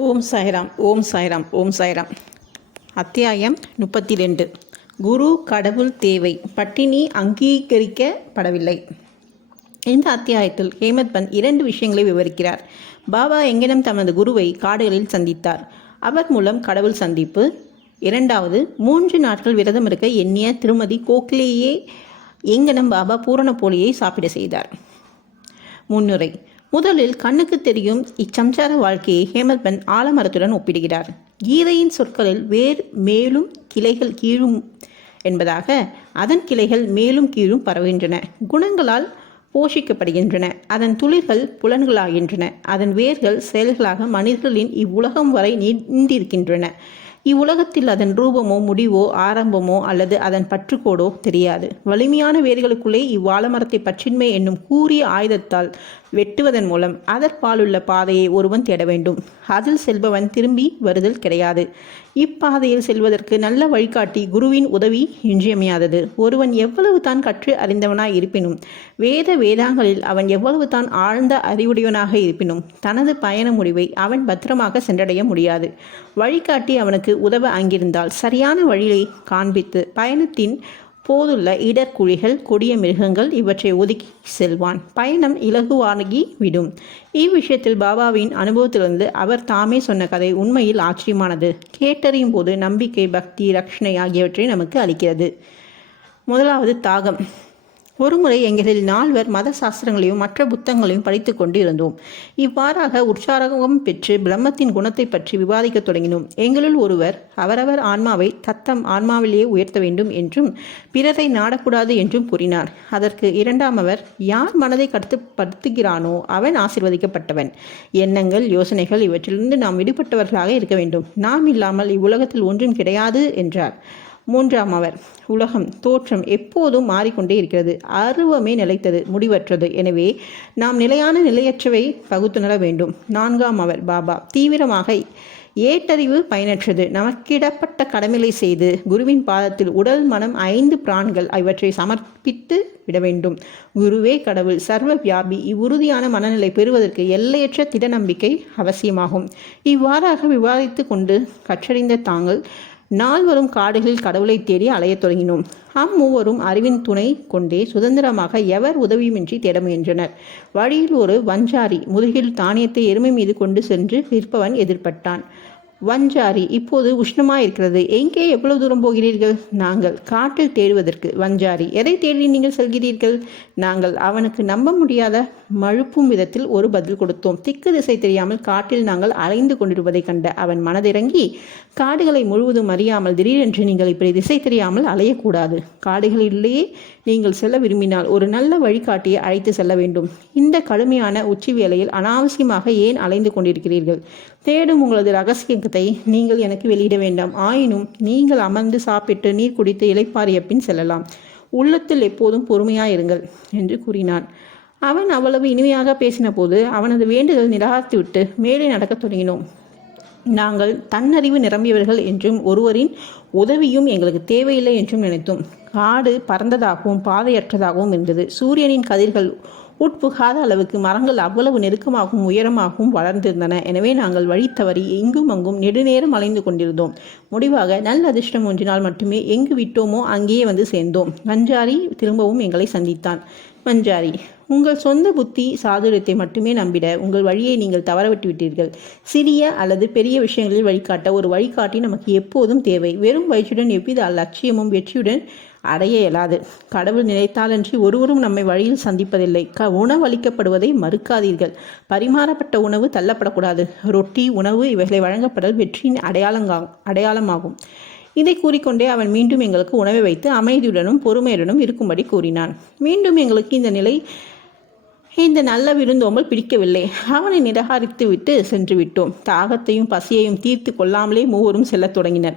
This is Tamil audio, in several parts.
ஓம் சாய்ராம் ஓம் சாய்ராம் ஓம் சாய்ராம். அத்தியாயம் முப்பத்தி ரெண்டு குரு கடவுள் தேவை. பட்டினி அங்கீகரிக்கப்படவில்லை. இந்த அத்தியாயத்தில் ஹேமத் பந்த் இரண்டு விஷயங்களை விவரிக்கிறார். பாபா எங்கனம் தமது குருவை காடுகளில் சந்தித்தார். அவர் மூலம் கடவுள் சந்திப்பு. இரண்டாவது மூன்று நாட்கள் விரதம் இருக்க எண்ணிய திருமதி கோக்லேயே எங்கனம் பாபா பூரண போலியை சாப்பிட செய்தார். முன்னுரை முதலில் கண்ணுக்கு தெரியும் இச்சம்சார வாழ்க்கையை ஹேமல்பன் ஆலமரத்துடன் ஒப்பிடுகிறார். கீதையின் சொற்களில் வேர் மேலும் கிளைகள் கீழும் என்பதாக அதன் கிளைகள் மேலும் கீழும் பரவுகின்றன. குணங்களால் போஷிக்கப்படுகின்றன. அதன் துளிர்கள் புலன்களாகின்றன. அதன் வேர்கள் செயல்களாக மனிதர்களின் இவ்வுலகம் வரை நீண்டிருக்கின்றன. இவ்வுலகத்தில் அதன் ரூபமோ முடிவோ ஆரம்பமோ அல்லது அதன் பற்றுக்கோடோ தெரியாது. வலிமையான வேர்களுக்குள்ளே இவ்வாலமரத்தை பற்றின்மை என்னும் கூறிய ஆயுதத்தால் வெட்டுவதன் மூலம் அதற்பாலுள்ள பாதையை ஒருவன் தேட வேண்டும். அதில் செல்பவன் திரும்பி வருதல் கிடையாது. இப்பாதையில் செல்வதற்கு நல்ல வழிகாட்டி குருவின் உதவி இன்றியமையாதது. ஒருவன் எவ்வளவு தான் கற்று அறிந்தவனாய் இருப்பினும் வேத வேதாங்களில் அவன் எவ்வளவு தான் ஆழ்ந்த அறிவுடையவனாக இருப்பினும் தனது பயண முடிவை அவன் பத்திரமாக சென்றடைய முடியாது. வழிகாட்டி அவனுக்கு உதவ அங்கிருந்தால் சரியான வழியை காண்பித்து பயணத்தின் போதுள்ள இடர்குழிகள் கொடிய மிருகங்கள் இவற்றை ஒதுக்கி செல்வான். பயணம் இலகுவாகி விடும். இவ்விஷயத்தில் பாபாவின் அனுபவத்திலிருந்து அவர் தாமே சொன்ன கதை உண்மையில் ஆச்சரியமானது. கேட்டறியும் போது நம்பிக்கை பக்தி ரக்ஷணை ஆகியவற்றை நமக்கு அளிக்கிறது. முதலாவது தாகம். ஒருமுறை எங்களில் நால்வர் மத சாஸ்திரங்களையும் மற்ற புத்தகங்களையும் படித்து கொண்டு இருந்தோம் இவ்வாறாக உற்சாகம் பெற்று பிரம்மத்தின் குணத்தை பற்றி விவாதிக்கத் தொடங்கினோம். எங்களுள் ஒருவர் அவரவர் ஆன்மாவை தத்தம் ஆன்மாவிலேயே உயர்த்த வேண்டும் என்றும் பிறரை நாடக்கூடாது என்றும் கூறினார். அதற்கு இரண்டாமவர் யார் மனதை கட்டுப்படுத்துகிறானோ அவன் ஆசிர்வதிக்கப்பட்டவன். எண்ணங்கள் யோசனைகள் இவற்றிலிருந்து நாம் விடுபட்டவர்களாக இருக்க வேண்டும். நாம் இல்லாமல் இவ்வுலகத்தில் ஒன்றும் கிடையாது என்றார். மூன்றாம் அவர் உலகம் தோற்றம் எப்போதும் மாறிக்கொண்டே இருக்கிறது. அருவமே நிலைத்தது முடிவற்றது. எனவே நாம் நிலையான நிலையற்றவை பகுத்துணர வேண்டும். நான்காம் அவர் பாபா தீவிரமாக ஏட்டறிவு பயனற்றது. நமக்கிடப்பட்ட கடமைகளை செய்து குருவின் பாதத்தில் உடல் மனம் ஐந்து பிரான்கள் இவற்றை சமர்ப்பித்து விட வேண்டும். குருவே கடவுள் சர்வ வியாபி இவ்வுறுதியான மனநிலை பெறுவதற்கு எல்லையற்ற திட நம்பிக்கை அவசியமாகும். இவ்வாறாக விவாதித்து கொண்டு கற்றறிந்த தாங்கள் நால்வரும் காடுகளில் கடவுளை தேடி அலையத் தொடங்கினோம். அம்மூவரும் அறிவின் துணை கொண்டே சுதந்திரமாக எவர் உதவியுமின்றி தேட முயன்றனர். வழியில் ஒரு வஞ்சாரி முதுகில் தானியத்தை எருமை மீது கொண்டு சென்று விற்பவன் எதிர்பட்டான். வஞ்சாரி இப்போது உஷ்ணமாக இருக்கிறது எங்கே எவ்வளவு தூரம் போகிறீர்கள்? நாங்கள் காட்டில் தேடுவதற்கு. வஞ்சாரி எதை தேடி நீங்கள் செல்கிறீர்கள்? நாங்கள் அவனுக்கு நம்ப முடியாத மழுப்பும் விதத்தில் ஒரு பதில் கொடுத்தோம். திக்கு திசை தெரியாமல் காட்டில் நாங்கள் அலைந்து கொண்டிருப்பதைக் கண்ட அவன் மனதிறங்கி காடுகளை முழுவதும் அறியாமல் திடீரென்று நீங்கள் இப்படி திசை தெரியாமல் அலையக்கூடாது. காடுகளிலேயே நீங்கள் செல்ல விரும்பினால் ஒரு நல்ல வழிகாட்டியை அழைத்து செல்ல வேண்டும். இந்த கடுமையான உச்சி வேளையில் அனாவசியமாக ஏன் அலைந்து கொண்டிருக்கிறீர்கள்? தேடும் உங்களது ரகசியத்தை நீங்கள் எனக்கு வெளியிட வேண்டாம். ஆயினும் நீங்கள் அமர்ந்து சாப்பிட்டு நீர் குடித்து இலைப்பாரிய பின் செல்லலாம். உள்ளத்தில் எப்போதும் பொறுமையாயிருங்கள் என்று கூறினான். அவன் அவ்வளவு இனிமையாக பேசின போது அவனது வேண்டுதல் நிராகரித்துவிட்டு மேலே நடக்கத் தொடங்கினோம். நாங்கள் தன்னறிவு நிரம்பியவர்கள் என்றும் ஒருவரின் உதவியும் எங்களுக்கு தேவையில்லை என்றும் நினைத்தோம். காடு பறந்ததாகவும் பாதையற்றதாகவும் இருந்தது. சூரியனின் கதிர்கள் உட்புகாத அளவுக்கு மரங்கள் அவ்வளவு நெருக்கமாகவும் உயரமாகவும் வளர்ந்திருந்தன. எனவே நாங்கள் வழி தவறி எங்கும் அங்கும் நெடுநேரம் அலைந்து கொண்டிருந்தோம். முடிவாக நல்ல அதிர்ஷ்டம் ஒன்றினால் மட்டுமே எங்கு விட்டோமோ அங்கேயே வந்து சேர்ந்தோம். வஞ்சாரி திரும்பவும் எங்களை சந்தித்தான். வஞ்சாரி உங்கள் சொந்த புத்தி சாதுரியத்தை மட்டுமே நம்பிட உங்கள் வழியை நீங்கள் தவறவிட்டு விட்டீர்கள். சிறிய அல்லது பெரிய விஷயங்களில் வழிகாட்ட ஒரு வழிகாட்டி நமக்கு எப்போதும் தேவை. வெறும் வயிற்றுடன் எவ்வித லட்சியமும் வெற்றியுடன் அடைய இயலாது. கடவுள் நினைத்தாலன்றி ஒருவரும் நம்மை வழியில் சந்திப்பதில்லை. க உணவு அளிக்கப்படுவதை மறுக்காதீர்கள். பரிமாறப்பட்ட உணவு தள்ளப்படக்கூடாது. ரொட்டி உணவு இவைகளை வழங்கப்படல் வெற்றியின் அடையாளங்கா அடையாளமாகும். இதை கூறிக்கொண்டே அவன் மீண்டும் எங்களுக்கு உணவை வைத்து அமைதியுடனும் பொறுமையுடனும் இருக்கும்படி கூறினான். மீண்டும் எங்களுக்கு இந்த நிலை இந்த நல்ல விருந்தோம்பல் பிடிக்கவில்லை. அவனை நிராகரித்து விட்டு சென்று விட்டோம். தாகத்தையும் பசியையும் தீர்த்து கொள்ளாமலே மூவரும் செல்லத் தொடங்கினர்.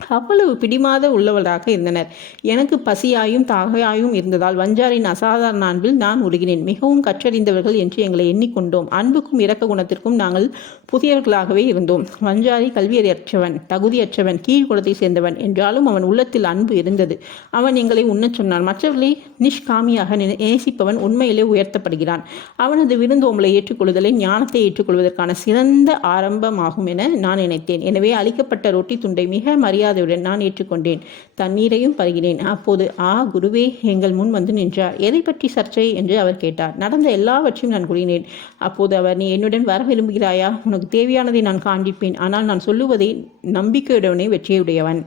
அவ்வளவு பிடிமாத உள்ளவராக இருந்தனர். எனக்கு பசியாயும் தாகையாயும் இருந்ததால் வஞ்சாரின் அசாதாரண அன்பில் நான் உருகினேன். மிகவும் கற்றறிந்தவர்கள் என்று எங்களை எண்ணிக்கொண்டோம். அன்புக்கும் இரக்க குணத்திற்கும் நாங்கள் புதியவர்களாகவே இருந்தோம். வஞ்சாரி கல்வியறியற்றவன் தகுதியற்றவன் கீழ்குலத்தை சேர்ந்தவன் என்றாலும் அவன் உள்ளத்தில் அன்பு இருந்தது. அவன் எங்களை உண்ணச் சொன்னான். மற்றவர்களை நிஷ்காமியாக நேசிப்பவன் உண்மையிலே உயர்த்தப்படுகிறான். அவனது விருந்தோம்பலை ஏற்றுக்கொள்ளுதலை ஞானத்தை ஏற்றுக்கொள்வதற்கான சிறந்த ஆரம்பமாகும் என நான் நினைத்தேன். எனவே அளிக்கப்பட்ட ரொட்டி துண்டை மிக மரியாதையுடன் நான் ஏற்றுக்கொண்டேன். தண்ணீரையும் பருகினேன். அப்போது ஆ குருவே எங்கள் முன் வந்து நின்றார். எதை பற்றி சர்ச்சை? என்று அவர் கேட்டார். நடந்த எல்லாவற்றையும் நான் கூறினேன். அப்போது அவர் நீ என்னுடன் வர விரும்புகிறாயா? உனக்கு தேவையானதை நான் காண்பிப்பேன். ஆனால் நான் சொல்லுவதை நம்பிக்கையுடனே வெற்றியுடையவன்.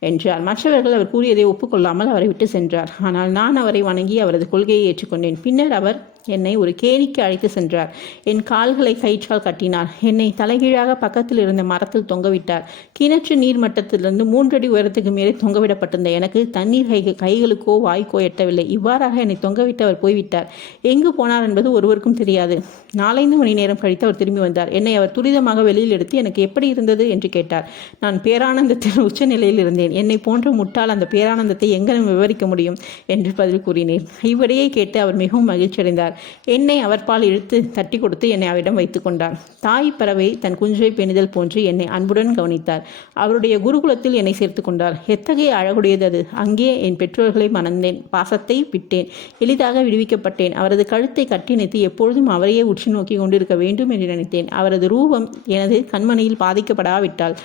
என்றார். மற்றவர்கள் அவர் கூறியதை ஒப்புக்கொள்ளாமல் அவரை விட்டு சென்றார். ஆனால் நான் அவரை வணங்கி அவரது கொள்கையை ஏற்றுக்கொண்டேன். பின்னர் அவர் என்னை ஒரு கேணிக்கு அழைத்து சென்றார். என் கால்களை கயிற்றால் கட்டினார். என்னை தலைகீழாக பக்கத்தில் இருந்த மரத்தில் தொங்கவிட்டார். கிணற்று நீர் மட்டத்திலிருந்து மூன்றடி உயரத்துக்கு மேலே தொங்கவிடப்பட்டிருந்த எனக்கு தண்ணீர் கை கைகளுக்கோ வாய்க்கோ எட்டவில்லை. இவ்வாறாக என்னை தொங்கவிட்டு அவர் போய்விட்டார். எங்கு போனார் என்பது ஒருவருக்கும் தெரியாது. நாலைந்து மணி நேரம் கழித்து அவர் திரும்பி வந்தார். என்னை அவர் துரிதமாக வெளியில் எடுத்து எனக்கு எப்படி இருந்தது? என்று கேட்டார். நான் பேரானந்தத்தின் உச்சநிலையில் இருந்தேன். என்னை போன்ற முட்டாள் அந்த பேரானந்தத்தை எங்கனும் விவரிக்க முடியும்? என்று பதில் கூறினேன். இவ்விடையை கேட்டு அவர் மிகவும் மகிழ்ச்சியடைந்தார். என்னை அவர் பால் இழுத்து தட்டி கொடுத்து என்னை அவரிடம் வைத்து கொண்டார். தாய் பறவை தன் குஞ்சை பெணிதல் போன்று என்னை அன்புடன் கவனித்தார். அவருடைய குருகுலத்தில் என்னை சேர்த்து கொண்டார். எத்தகைய அழகுடையது அது. அங்கே என் பெற்றோர்களை மணந்தேன். பாசத்தை விட்டேன். எளிதாக விடுவிக்கப்பட்டேன். அவரது கழுத்தை கட்டிணைத்து எப்பொழுதும் அவரையே உற்று நோக்கி கொண்டிருக்க வேண்டும் என்று நினைத்தேன். அவரது ரூபம் எனது கண்மணியில் பாதிக்கப்படாவிட்டால்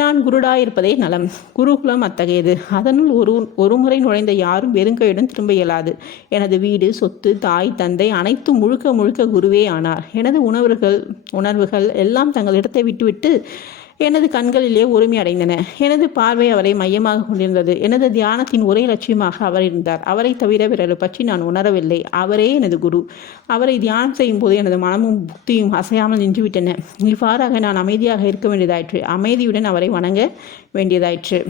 நான் குருடாயிருப்பதே நலம். குருகுலம் அத்தகையது. அதனுள் ஒரு ஒரு முறை நுழைந்த யாரும் வெறுங்கையுடன் திரும்ப இயலாது. எனது வீடு சொத்து தாய் தந்தை அனைத்தும் முழுக்க முழுக்க குருவே ஆனார். எனது உணர்வுகள் உணர்வுகள் எல்லாம் தங்கள் இடத்தை விட்டுவிட்டு எனது கண்களிலே உரிமை அடைந்தன. எனது பார்வை அவரை மையமாக கொண்டிருந்தது. எனது தியானத்தின் ஒரே லட்சியமாக அவர் இருந்தார். அவரை தவிர பிறரை பற்றி நான் உணரவில்லை. அவரே எனது குரு. அவரை தியானம் செய்யும் போது எனது மனமும் புத்தியும் அசையாமல் நின்றுவிட்டன. இவ்வாறாக நான் அமைதியாக இருக்க வேண்டியதாயிற்று. அமைதியுடன் அவரை வணங்க வேண்டியதாயிற்று.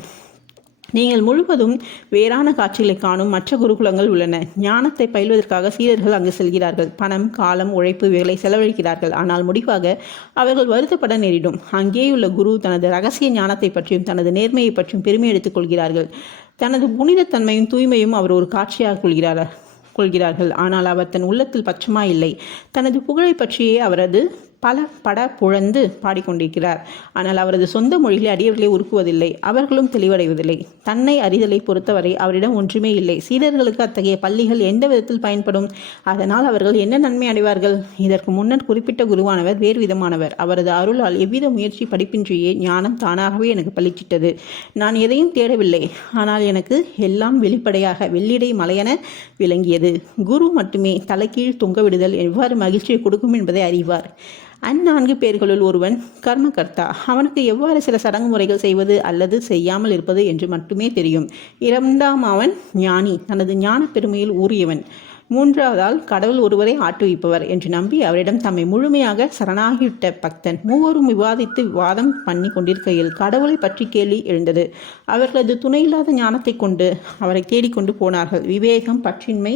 நீங்கள் முழுவதும் வேறான காட்சிகளை காணும் மற்ற குருகுலங்கள் உள்ளன. ஞானத்தை பயில்வதற்காக சீரர்கள் அங்கு செல்கிறார்கள். பணம் காலம் உழைப்பு இவைகளை செலவழிக்கிறார்கள். ஆனால் முடிவாக அவர்கள் வருத்தப்பட நேரிடும். அங்கேயுள்ள குரு தனது ரகசிய ஞானத்தை பற்றியும் தனது நேர்மையை பற்றியும் பெருமை எடுத்துக் கொள்கிறார்கள். தனது புனிதத்தன்மையும் தூய்மையும் அவர் ஒரு காட்சியாக கொள்கிறார் கொள்கிறார்கள். ஆனால் அவர் தன் உள்ளத்தில் பச்சமா இல்லை. தனது புகழை பற்றியே அவரது பல பட புழந்து பாடிக்கொண்டிருக்கிறார். ஆனால் அவரது சொந்த மொழியில் அடியவர்களை உருக்குவதில்லை. அவர்களும் தெளிவடைவதில்லை. தன்னை அறிதலை பொறுத்தவரை அவரிடம் ஒன்றுமே இல்லை. சீடர்களுக்கு அத்தகைய பள்ளிகள் எந்த விதத்தில் பயன்படும்? அதனால் அவர்கள் என்ன நன்மை அடைவார்கள்? இதற்கு முன்னர் குறிப்பிட்ட குருவானவர் வேறு விதமானவர். அவரது அருளால் எவ்வித முயற்சி படிப்பின்றியே ஞானம் தானாகவே எனக்கு பளிச்சிட்டது நான் எதையும் தேடவில்லை. ஆனால் எனக்கு எல்லாம் வெளிப்படையாக வெள்ளிடை மலையென விளங்கியது. குரு மட்டுமே தலைகீழ் தொங்கவிடுதல் எவ்வாறு மகிழ்ச்சியை கொடுக்கும் என்பதை அறிவார். அந்நான்கு பேர்களுள் ஒருவன் கர்மகர்த்தா. அவனுக்கு எவ்வாறு சில சடங்கு முறைகள் செய்வது அல்லது செய்யாமல் இருப்பது என்று மட்டுமே தெரியும். இரண்டாம் அவன் ஞானி. தனது ஞான பெருமையில் ஊறியவன். மூன்றாவதால் கடவுள் ஒருவரை ஆட்டுவிப்பவர் என்று நம்பி அவரிடம் தம்மை முழுமையாக சரணாகிவிட்ட பக்தன் மூவரும் விவாதித்து வாதம் பண்ணி கொண்டிருக்கையில் கடவுளை பற்றி கேள்வி எழுந்தது. அவர்களது துணையில்லாத ஞானத்தை கொண்டு அவரை தேடிக்கொண்டு போனார்கள். விவேகம் பற்றின்மை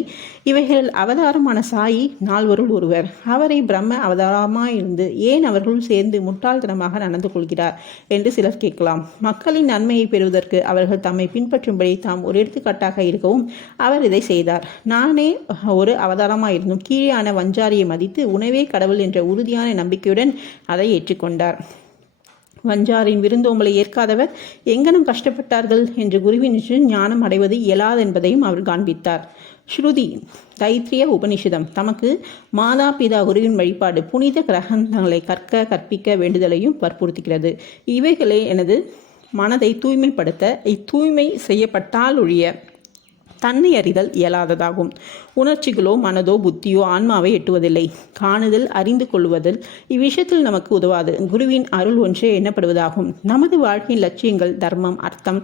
இவைகளில் அவதாரமான சாயி நால்வருள் ஒருவர். அவரை பிரம்ம அவதாரமாயிருந்து ஏன் அவர்களுள் சேர்ந்து முட்டாள்தனமாக நடந்து கொள்கிறார் என்று சிலர் கேட்கலாம். மக்களின் நன்மையை பெறுவதற்கு அவர்கள் தம்மை பின்பற்றும்படி தாம் ஒரு எடுத்துக்காட்டாக இருக்கவும் அவர் இதை செய்தார். நானே ஒரு அவதாரமாயிருந்தும் கீழேயான வஞ்சாரியை மதித்து உணவே கடவுள் என்ற உறுதியான நம்பிக்கையுடன் அதை ஏற்றுக்கொண்டார். வஞ்சாரின் விருந்தோம்பலை ஏற்காதவர் எங்கனம் கஷ்டப்பட்டார்கள் என்று குருவின் ஞானம் அடைவது இயலாதென்பதையும் அவர் காண்பித்தார். ஸ்ருதி தைத்திரிய உபனிஷதம். தமக்கு மாதா பிதா குருவின் வழிபாடு புனித கிரகங்களை கற்க கற்பிக்க வேண்டுதலையும் வற்புறுத்துகிறது. இவைகளே எனது மனதை தூய்மைப்படுத்த இத்தூய்மை செய்யப்பட்டால் ஒழிய தன்னை அறிதல் இயலாததாகும். உணர்ச்சிகளோ மனதோ புத்தியோ ஆன்மாவை எட்டுவதில்லை. காணுதல் அறிந்து கொள்வதில் இவ்விஷயத்தில் நமக்கு உதவாது. குருவின் அருள் ஒன்றே எண்ணப்படுவதாகும். நமது வாழ்க்கையின் லட்சியங்கள் தர்மம் அர்த்தம்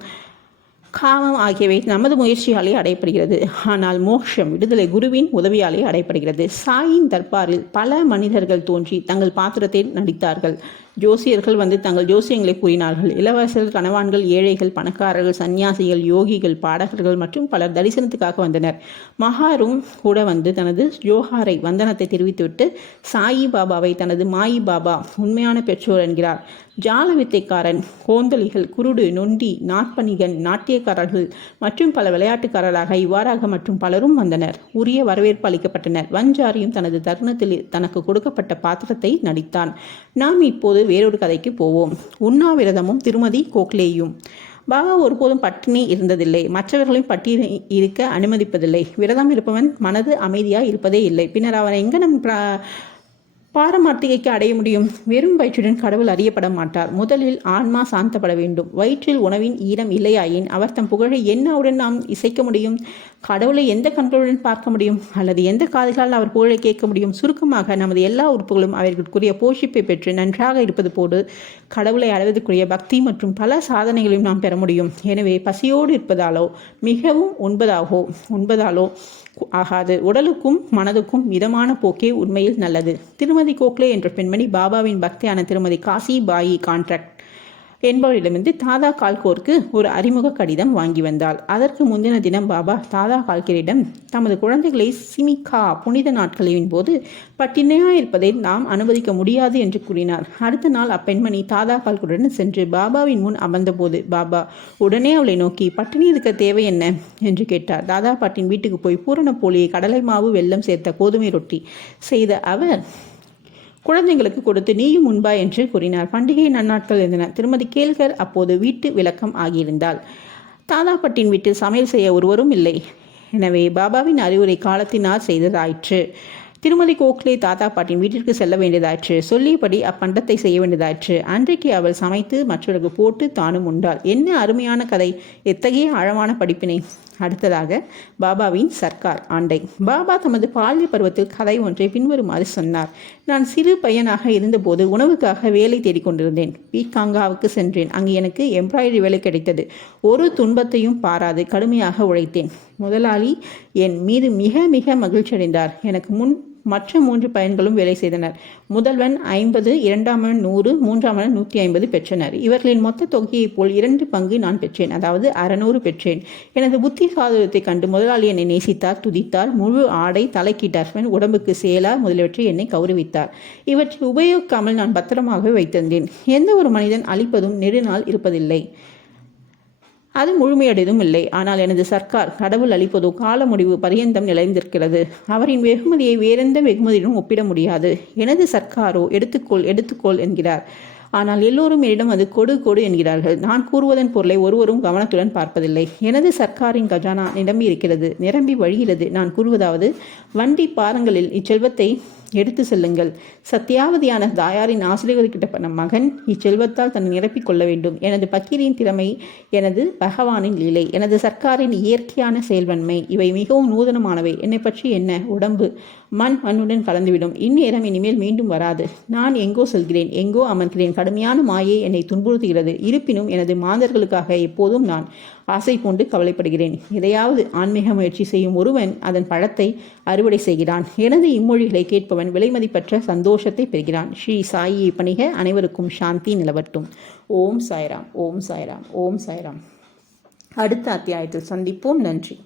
காமம் ஆகியவை நமது முயற்சியாலே அடையப்படுகிறது. ஆனால் மோட்சம் விடுதலை குருவின் உதவியாலே அடையப்படுகிறது. சாயின் தர்பாரில் பல மனிதர்கள் தோன்றி தங்கள் பாத்திரத்தை நடித்தார்கள். ஜோசியர்கள் வந்து தங்கள் ஜோசியங்களை கூறினார்கள். இளவரசர்கள் கணவான்கள் ஏழைகள் பணக்காரர்கள் சன்னியாசிகள் யோகிகள் பாடகர்கள் மற்றும் பலர் தரிசனத்துக்காக வந்தனர். மகாரும் கூட வந்து தனது ஜோஹாரை வந்தனத்தை தெரிவித்துவிட்டு சாயி பாபாவை தனது மாயி பாபா உண்மையான பெற்றோர் என்கிறார். ஜால வித்தைக்காரன் கோந்தலிகள் குருடு நொண்டி நாற்பணிகன் நாட்டியக்காரர்கள் மற்றும் பல விளையாட்டுக்காரராக இவ்வாறாக மற்றும் பலரும் வந்தனர். உரிய வரவேற்பு அளிக்கப்பட்டனர். வஞ்சாரியும் தனது தருணத்தில் தனக்கு கொடுக்கப்பட்ட பாத்திரத்தை நடித்தான். நாம் இப்போது வேறொரு கதைக்கு போவோம். உண்ணாவிரதமும் திருமதி கோக்லேயும். பாபா ஒருபோதும் பட்டினி இருந்ததில்லை. மற்றவர்களையும் பட்டினி இருக்க அனுமதிப்பதில்லை. விரதம் இருப்பவன் மனது அமைதியாக இருப்பதே இல்லை. பின்னர் அவன் எங்கனம் பிர- பாரமார்த்திகைக்கு அடைய முடியும். வெறும் வயிற்றுடன் கடவுள் அறியப்பட மாட்டார். முதலில் ஆன்மா சாந்தப்பட வேண்டும். வயிற்றில் உணவின் ஈரம் இல்லையாயின் அவர் தம் புகழை என்னவுடன் நாம் இசைக்க முடியும்? கடவுளை எந்த கண்களுடன் பார்க்க முடியும்? அல்லது எந்த காதுகளால் அவர் புகழை கேட்க முடியும்? சுருக்கமாக நமது எல்லா உறுப்புகளும் அவர்களுக்குரிய போஷிப்பை பெற்று நன்றாக இருப்பது போடு கடவுளை அடைவதற்குரிய பக்தி மற்றும் பல சாதனைகளையும் நாம் பெற முடியும். எனவே பசியோடு இருப்பதாலோ மிகவும் உண்பதாகோ உண்பதாலோ ஆகாது. உடலுக்கும் மனதுக்கும் மிதமான போக்கே உண்மையில் நல்லது. திருமதி கோக்லே என்ற பெண்மணி பாபாவின் பக்தியான திருமதி காசி பாயி கான்ட்ராக்ட் என்பவரிடமிருந்து தாதா கால்கோருக்கு ஒரு அறிமுக கடிதம் வாங்கி வந்தாள். அதற்கு முந்தின தினம் பாபா தாதா கால்கேரிடம் தமது குழந்தைகளை சிமிகா புனித நாட்களின் போது பட்டினையாக இருப்பதை நாம் அனுமதிக்க முடியாது என்று கூறினார். அடுத்த நாள் அப்பெண்மணி தாதா கால்கோருடன் சென்று பாபாவின் முன் அமர்ந்தபோது பாபா உடனே அவளை நோக்கி பட்டினி இருக்க தேவை என்ன? என்று கேட்டார். தாதா பாட்டின் வீட்டுக்கு போய் பூரண போலியை கடலை மாவு வெல்லம் சேர்த்த கோதுமை ரொட்டி செய்த அவர் குழந்தைங்களுக்கு கொடுத்து நீயும் உண்பா என்று கூறினார். பண்டிகை நன்னாட்கள் இருந்தன. திருமதி கேல்கர் அப்போது வீட்டு விளக்கம் ஆகியிருந்தாள். தாதாப்பட்டின் வீட்டில் சமையல் செய்ய ஒருவரும் இல்லை. எனவே பாபாவின் அறிவுரை காலத்தினால் செய்ததாயிற்று. திருமதி கோக்லே தாத்தா பாட்டின் வீட்டிற்கு செல்ல வேண்டியதாயிற்று. சொல்லியபடி அப்பண்டத்தை செய்ய வேண்டியதாயிற்று. அன்றைக்கு அவள் சமைத்து மற்றவர்களுக்கு போட்டு தானும் உண்டாள். என்ன அருமையான கதை. எத்தகைய ஆழமான படிப்பினை. அடுத்ததாக பாபாவின் சர்க்கார் ஆண்டை. பாபா தமது பால்ய பருவத்தில் கதை ஒன்றை பின்வருமாறு சொன்னார். நான் சிறு பையனாக இருந்தபோது உணவுக்காக வேலை தேடிக் கொண்டிருந்தேன். பீக்காங்காவுக்கு சென்றேன். அங்கு எனக்கு எம்ப்ராய்டரி வேலை கிடைத்தது. ஒரு துன்பத்தையும் பாராது கடுமையாக உழைத்தேன். முதலாளி என் மீது மிக மிக மகிழ்ச்சி அடைந்தார் எனக்கு முன் மற்ற மூன்று பையன்களும் வேலை செய்தனர். முதல்வன் ஐம்பது இரண்டாமன் நூறு மூன்றாமன் நூற்றி ஐம்பது பெற்றனர். இவர்களின் மொத்த தொகையைப் போல் இரண்டு பங்கு நான் பெற்றேன் அதாவது அறநூறு பெற்றேன். எனது புத்தி சாதுரியத்தை கண்டு முதலாளி என்னை நேசித்தார் துதித்தார் முழு ஆடை தலைக்கீட்டார் உடம்புக்கு சேலா முதலியவற்றை என்னை கௌரவித்தார். இவற்றை உபயோகிக்காமல் நான் பத்திரமாகவே வைத்திருந்தேன். எந்த ஒரு மனிதன் அழிப்பதும் நெடுநாள் இருப்பதில்லை. அது முழுமையடையதும் இல்லை. ஆனால் எனது சர்க்கார் கடவுள் அளிப்பதோ கால முடிவு பரியந்தம் நிலைந்திருக்கிறது. அவரின் வெகுமதியை வேறெந்த வெகுமதியிலும் ஒப்பிட முடியாது. எனது சர்க்காரோ எடுத்துக்கொள் எடுத்துக்கொள் என்கிறார். ஆனால் எல்லோரும் என்னிடம் அது கொடு கொடு என்கிறார்கள். நான் கூறுவதன் பொருளை ஒருவரும் கவனத்துடன் பார்ப்பதில்லை. எனது சர்க்காரின் கஜானா நிரம்பி இருக்கிறது நிரம்பி வழிகிறது. நான் கூறுவதாவது வண்டி பாரங்களில் இச்செல்வத்தை எடுத்து செல்லுங்கள். சத்தியாவதியான தாயாரின் ஆசிரியர்கிட்ட மகன் இச்செல்வத்தால் தன்னை நிரப்பிக் கொள்ள வேண்டும். எனது பக்கீரின் திறமை எனது பகவானின் லீலை எனது சர்க்காரின் இயற்கையான செயல்வன்மை இவை மிகவும் நூதனமானவை. என்னை பற்றி என்ன? உடம்பு. மண் மண்ணுடன் கலந்துவிடும். இந்நேரம் இனிமேல் மீண்டும் வராது. நான் எங்கோ செல்கிறேன் எங்கோ அமர்கிறேன். கடுமையான மாயை என்னை துன்புறுத்துகிறது. இருப்பினும் எனது மாந்தர்களுக்காக எப்போதும் நான் ஆசை கொண்டு கவலைப்படுகிறேன். எதையாவது ஆன்மீக முயற்சி செய்யும் ஒருவன் அதன் பழத்தை அறுவடை செய்கிறான். எனது இம்மொழிகளை கேட்பவன் விலைமதிப்பற்ற சந்தோஷத்தை பெறுகிறான். ஸ்ரீ சாயியை பணிக அனைவருக்கும் சாந்தி நிலவட்டும். ஓம் சாய்ராம். ஓம் சாய்ராம். ஓம் சாய்ராம். அடுத்த அத்தியாயத்தில் சந்திப்போம். நன்றி.